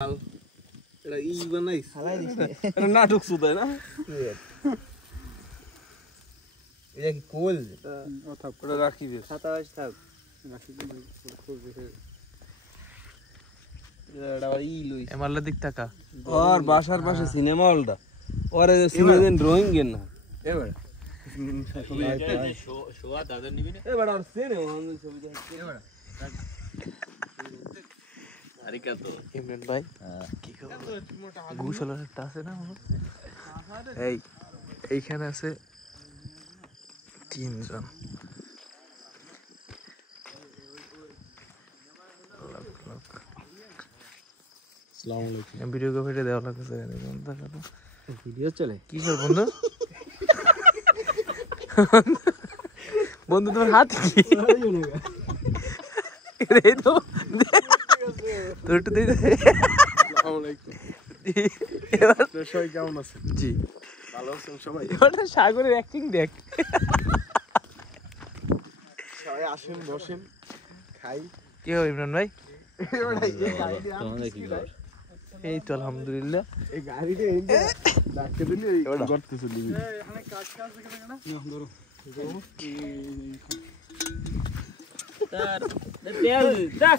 এটা ই বানাইছ হালাই দিছে এটা নাটক সুদাই না এটা কি কোল ও থাক করে রাখি দে ছাতা আছে থাক রাখি দে করবে এটা আবার ই লই এমারলা দিক টাকা আর বাসার পাশে সিনেমা হলটা ওরে সিনেমা ড্রয়িং গেন না এবার শোয়া দাদা নিবি না এবার আর সিনেমা হল ছবি দেখতে এবার আরিকা তো ইমরান ভাই কি খবর গুশলের একটা আছে না এইখানে আছে তিনজন আসসালামু আলাইকুম ভিডিও কপিটা দেওয়া লাগছে ভিডিও চলে কিসের বন্ধু বন্ধু তোমার হাত কি এই তো তোর একটু দিয়ে দে। আসসালামু আলাইকুম এবার সবাই কেমন আছেন জি ভালো আছেন সবাই ওটা সাগরের অ্যাক্টিং দেখ সবাই আসেন বসেন খাই কি হবে ইমরান ভাই তোমাদের কি খবর এই তো আলহামদুলিল্লাহ এই গাড়িটা এই ডাকতে দিলি এই গর্তে চলে দিবি এখানে কাজ কাজ এখানে না ধরো তার দেখ